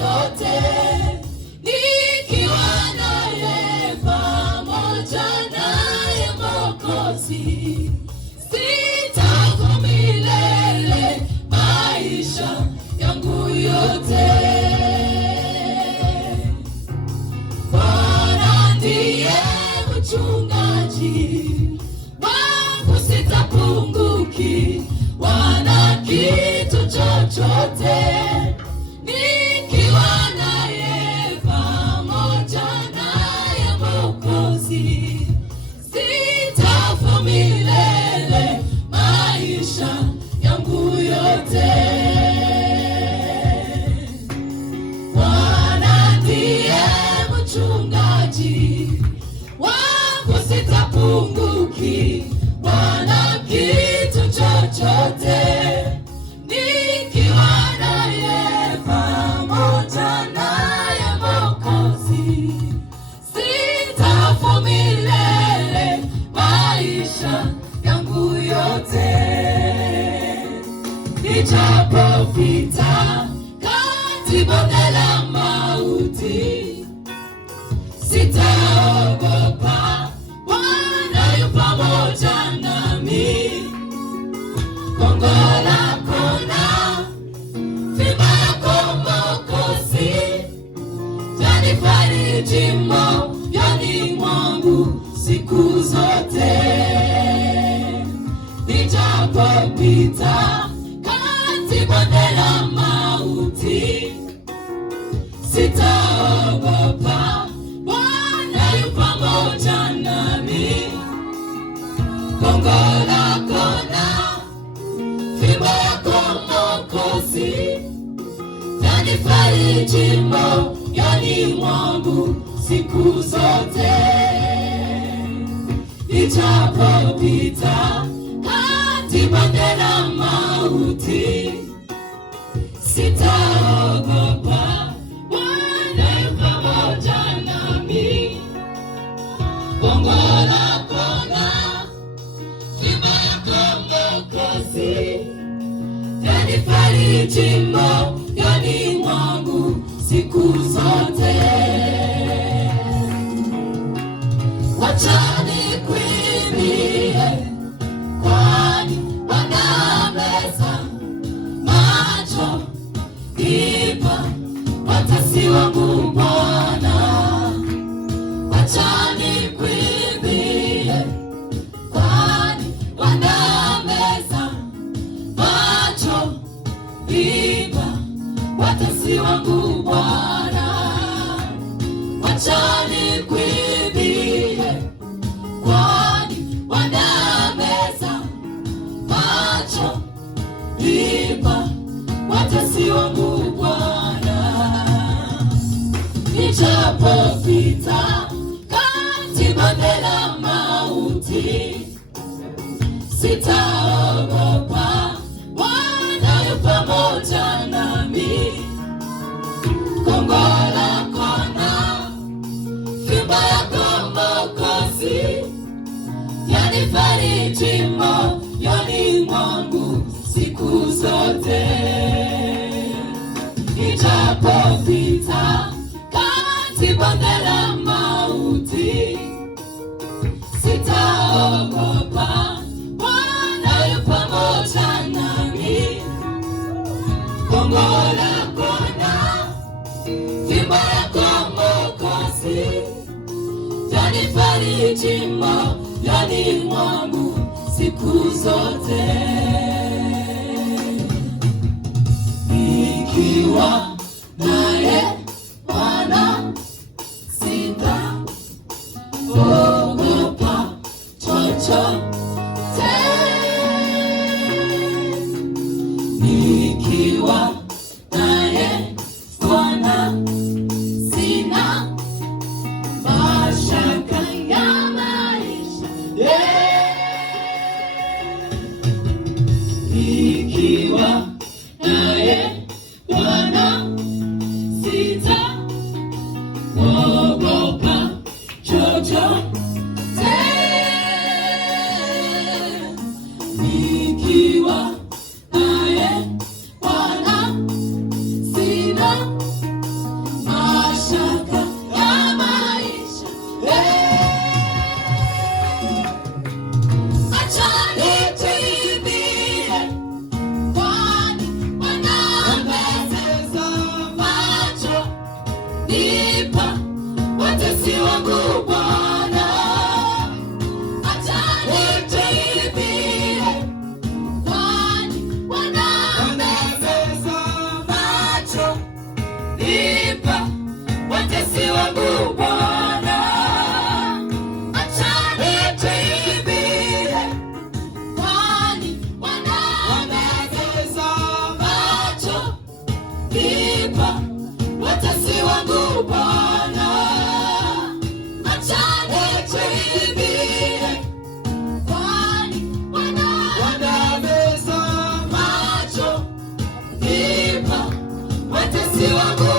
chochote, nikiwa naye pamoja naye Mwokozi. Sitakufa milele maisha yangu yote. Bwana ndiye mchungaji wangu, sitapungukiwa na kitu chochote, nikiwa naye pamoja naye Mwokozi. Sitakufa milele maisha yangu yote. Bwana ndiye mchungaji wangu, sitapungukiwa na kitu chochote, nikiwa naye pamoja naye Mwokozi. Sitakufa milele maisha yangu yote. Nijapopita kati bonde la mauti, sitaogopa, Bwana yu pamoja nami. Gongo lako na fimbo yako Mwokozi, vyanifariji moyoni mwangu siku zote. Nijapopita kati bonde la mauti, sitaogopa, Bwana yu pamoja nami. Gongo lako na fimbo yako Mwokozi, vyanifariji moyoni mwangu siku zote. Nijapopita kati bonde la mauti, sitaogopa, Bwana yu pamoja nami. Gongo lako na fimbo yako Mwokozi, vyanifariji moyoni mwangu siku zote. Wacha nikuimbie, kwani wanameza macho ipa watesi wangu Bwana. Wacha nikuimbie, kwani wanameza macho ipa watesi wangu Bwana. Wacha nikuimbie, kwani wanameza macho ipa watesi wangu Bwana. Nijapopita kati bonde la mauti, sitaogopa, Bwana yu pamoja nami. Gongo lako na fimbo yako Mwokozi, vyanifariji moyoni mwangu siku zote. Nijapopita kati bonde la mauti, sitaogopa, Bwana yu pamoja nami. Gongo lako na fimbo yako Mwokozi, vyanifariji moyoni mwangu siku zote. Nikiwa naye Bwana, sitaogopa chochote. Nikiwa naye Bwana, sina mashaka ya maisha. Nikiwa naye Bwana, sitaogopa chochote. Nikiwa naye Bwana, sina Mwokozi wangu